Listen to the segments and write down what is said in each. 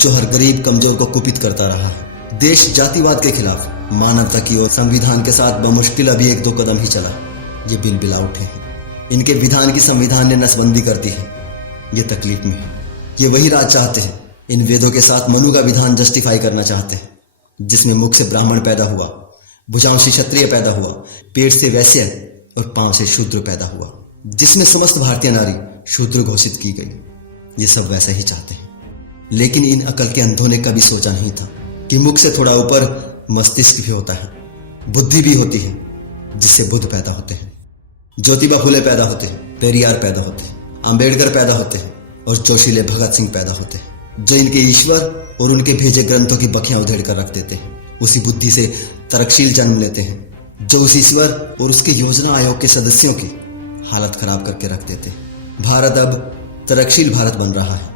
जो हर गरीब कमजोर को कुपित करता रहा है। देश जातिवाद के खिलाफ मानवता की ओर संविधान के साथ बमुश्किल अभी 1-2 कदम ही चला। ये बिला उठे हैं। इनके विधान की संविधान ने नसबंदी कर दी है। ये तकलीफ में है। ये वही राज चाहते हैं। इन वेदों के साथ मनु का विधान जस्टिफाई करना चाहते हैं, जिसमें मुख से ब्राह्मण पैदा हुआ, भुजाओं से क्षत्रिय पैदा हुआ, पेट से वैश्य और पांव से शूद्र पैदा हुआ, जिसमें समस्त भारतीय नारी शूद्र घोषित की गई। ये सब वैसा ही चाहते हैं। लेकिन इन अकल के अंधों ने कभी सोचा नहीं था कि मुख से थोड़ा ऊपर मस्तिष्क भी होता है, बुद्धि भी होती है, जिससे बुद्ध पैदा होते हैं, ज्योतिबा फुले पैदा होते हैं, पेरियार पैदा होते हैं, अंबेडकर पैदा होते हैं और जोशीले भगत सिंह पैदा होते हैं, जो इनके ईश्वर और उनके भेजे ग्रंथों की बखियां उधेड़ कर रख देते हैं। उसी बुद्धि से तरकशील जन्म लेते हैं, जो उस ईश्वर और उसके योजना आयोग के सदस्यों की हालत खराब करके रख देते हैं। भारत अब तरकशील भारत बन रहा है,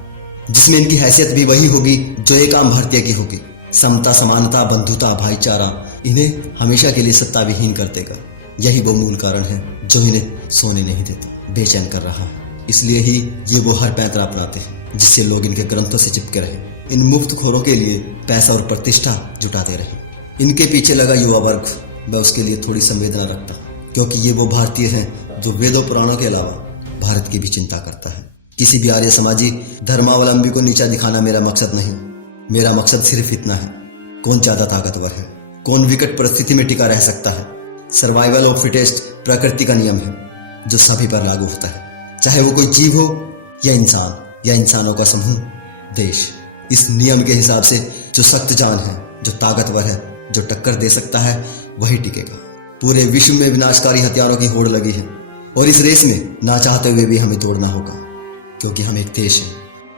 जिसमें इनकी हैसियत भी वही होगी जो एक आम भारतीय की होगी। समता, समानता, बंधुता, भाईचारा इन्हें हमेशा के लिए सत्ता विहीन कर देगा। यही वो मूल कारण है जो इन्हें सोने नहीं देता, बेचैन कर रहा है। इसलिए ही ये वो हर पैंतरा अपनाते हैं, जिससे लोग इनके ग्रंथों से चिपके रहे, इन मुफ्तखोरों के लिए पैसा और प्रतिष्ठा जुटाते रहे। इनके पीछे लगा युवा वर्ग, मैं उसके लिए थोड़ी संवेदना रखता, क्योंकि ये वो भारतीय हैं जो वेदों पुराणों के अलावा भारत की भी चिंता करता है। किसी भी आर्य समाजी धर्मावलंबी को नीचा दिखाना मेरा मकसद नहीं। मेरा मकसद सिर्फ इतना है, कौन ज्यादा ताकतवर है, कौन विकट परिस्थिति में टिका रह सकता है। सर्वाइवल ऑफ फिटेस्ट प्रकृति का नियम है जो सभी पर लागू होता है, चाहे वो कोई जीव हो या इंसान या इंसानों का समूह, देश। इस नियम के हिसाब से जो सख्त जान है, जो ताकतवर है, जो टक्कर दे सकता है, वही टिकेगा। पूरे विश्व में विनाशकारी हथियारों की होड़ लगी है और इस रेस में ना चाहते हुए भी हमें दौड़ना होगा, क्योंकि हम एक देश है,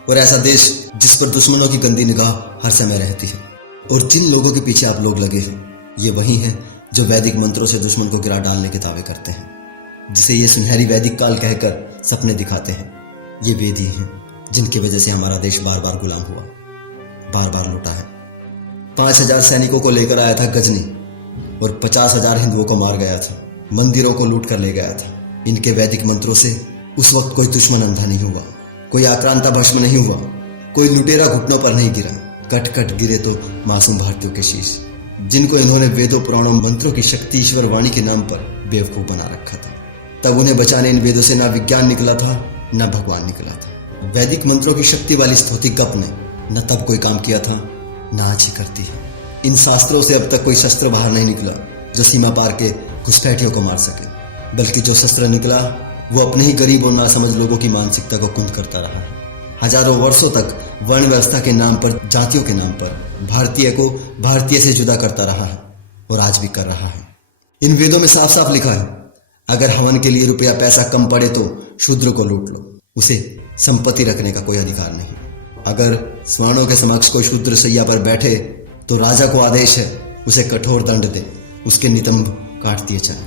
और ऐसा देश जिस पर दुश्मनों की गंदी निगाह हर समय रहती है। और जिन लोगों के पीछे आप लोग लगे हैं, ये वही हैं जो वैदिक मंत्रों से दुश्मन को गिरा डालने के दावे करते हैं, जिसे ये सुनहरी वैदिक काल कहकर सपने दिखाते हैं। ये वेद ही हैं जिनकी वजह से हमारा देश बार बार गुलाम हुआ, बार बार लूटा है। 5000 सैनिकों को लेकर आया था गजनी और 50,000 हिंदुओं को मार गया था, मंदिरों को लूट कर ले गया था। इनके वैदिक मंत्रों से उस वक्त कोई दुश्मन अंधा नहीं हुआ, कोई आक्रांता भस्म नहीं हुआ, कोई लुटेरा घुटनों पर नहीं गिरा। कट कट गिरे तो मासूम भारतीयों के शीश, जिनको इन्होंने वेदों पुराणों मंत्रों की शक्ति ईश्वर वाणी के नाम पर बेवकूफ बना रखा था। तब उन्हें बचाने इन वेदों से ना विज्ञान निकला था, ना भगवान निकला था। वैदिक मंत्रों की शक्ति वाली स्तुति गप ने न तब कोई काम किया था, ना आज ही करती है। इन शास्त्रों से अब तक कोई शस्त्र बाहर नहीं निकला जो सीमा पार के घुसपैठियों को मार सके, बल्कि जो शस्त्र निकला वो अपने ही गरीब और नासमझ लोगों की मानसिकता को कुंद करता रहा है। हजारों वर्षों तक वर्ण व्यवस्था के नाम पर, जातियों के नाम पर भारतीय को भारतीय से जुदा करता रहा है और आज भी कर रहा है। इन वेदों में साफ साफ लिखा है, अगर हवन के लिए रुपया पैसा कम पड़े तो शूद्र को लूट लो, उसे संपत्ति रखने का कोई अधिकार नहीं। अगर स्वर्णों के समक्ष कोई शूद्र सैया पर बैठे तो राजा को आदेश है उसे कठोर दंड दे, उसके नितंब काट दिए जाए।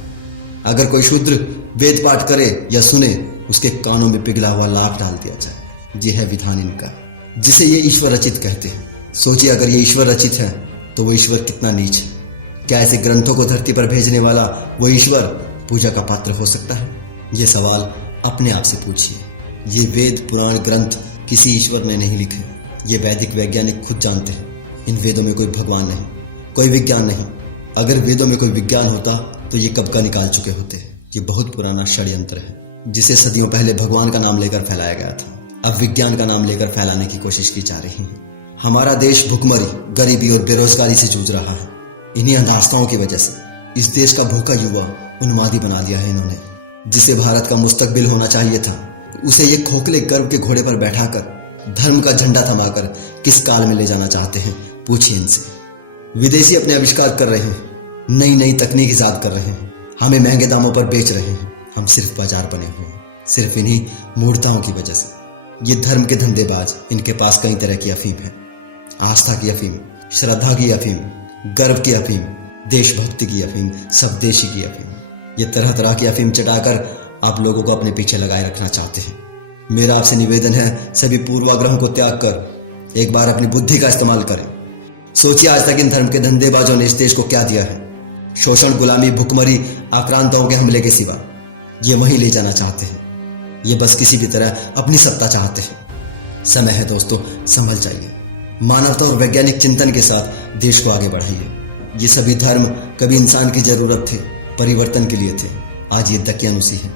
अगर कोई शूद्र वेद पाठ करे या सुने, उसके कानों में पिघला हुआ लाख डाल दिया जाए। ये है विधान इनका, जिसे ये ईश्वर रचित कहते हैं। सोचिए, अगर ये ईश्वर रचित है तो वो ईश्वर कितना नीच है। क्या ऐसे ग्रंथों को धरती पर भेजने वाला वो ईश्वर पूजा का पात्र हो सकता है? ये सवाल अपने आप से पूछिए। ये वेद पुराण ग्रंथ किसी ईश्वर ने नहीं लिखे, ये वैदिक वैज्ञानिक खुद जानते हैं। इन वेदों में कोई भगवान नहीं, कोई विज्ञान नहीं। अगर वेदों में कोई विज्ञान होता तो ये कब का निकाल चुके होते। ये बहुत पुराना षड्यंत्र है, जिसे सदियों पहले भगवान का नाम लेकर फैलाया गया था, अब विज्ञान का नाम लेकर फैलाने की कोशिश की जा रही है। हमारा देश भुखमरी, गरीबी और बेरोजगारी से जूझ रहा है। इन्हीं अंधास्थाओं की वजह से इस देश का भूखा युवा उन्मादी बना दिया है इन्होंने। जिसे भारत का मुस्तकबिल होना चाहिए था, उसे ये खोखले गर्व के घोड़े पर बैठाकर धर्म का झंडा थमाकर किस काल में ले जाना चाहते हैं, पूछिए इनसे। विदेशी अपने आविष्कार कर रहे हैं, नई नई तकनीक ईजाद कर रहे हैं, हमें महंगे दामों पर बेच रहे हैं। हम सिर्फ बाजार बने हुए हैं, सिर्फ इन्हीं मूर्ताओं की वजह से। ये धर्म के धंधेबाज, इनके पास कई तरह की अफीम है। आस्था की अफीम, श्रद्धा की अफीम, गर्व की अफीम, देशभक्ति की अफीम, स्वदेशी की अफीम। ये तरह तरह की अफीम चटाकर आप लोगों को अपने पीछे लगाए रखना चाहते हैं। मेरा आपसे निवेदन है, सभी पूर्वाग्रहों को त्याग कर एक बार अपनी बुद्धि का इस्तेमाल करें। सोचिए, आज तक इन धर्म के धंधेबाजों ने इस देश को क्या दिया है? शोषण, गुलामी, भुखमरी, आक्रांताओं के हमले के सिवा। ये वहीं ले जाना चाहते हैं। ये बस किसी भी तरह अपनी सत्ता चाहते हैं। समय है दोस्तों, संभल जाइए। मानवता और वैज्ञानिक चिंतन के साथ देश को आगे बढ़ाइए। ये सभी धर्म कभी इंसान की जरूरत थे, परिवर्तन के लिए थे। आज ये दकियानुसी है।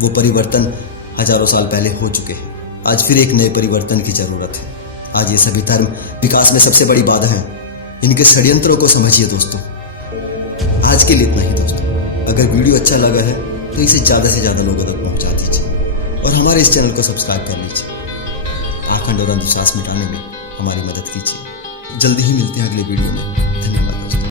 वो परिवर्तन हजारों साल पहले हो चुके हैं। आज फिर एक नए परिवर्तन की जरूरत है। आज ये सभी धर्म विकास में सबसे बड़ी बाधा है। इनके षड्यंत्रों को समझिए दोस्तों। आज के लिए इतना ही दोस्तों। अगर वीडियो अच्छा लगा है तो इसे ज़्यादा से ज़्यादा लोगों तक पहुंचा दीजिए और हमारे इस चैनल को सब्सक्राइब कर लीजिए। आखंड और अंधविश्वास मिटाने में हमारी मदद कीजिए। जल्दी ही मिलते हैं अगले वीडियो में। धन्यवाद।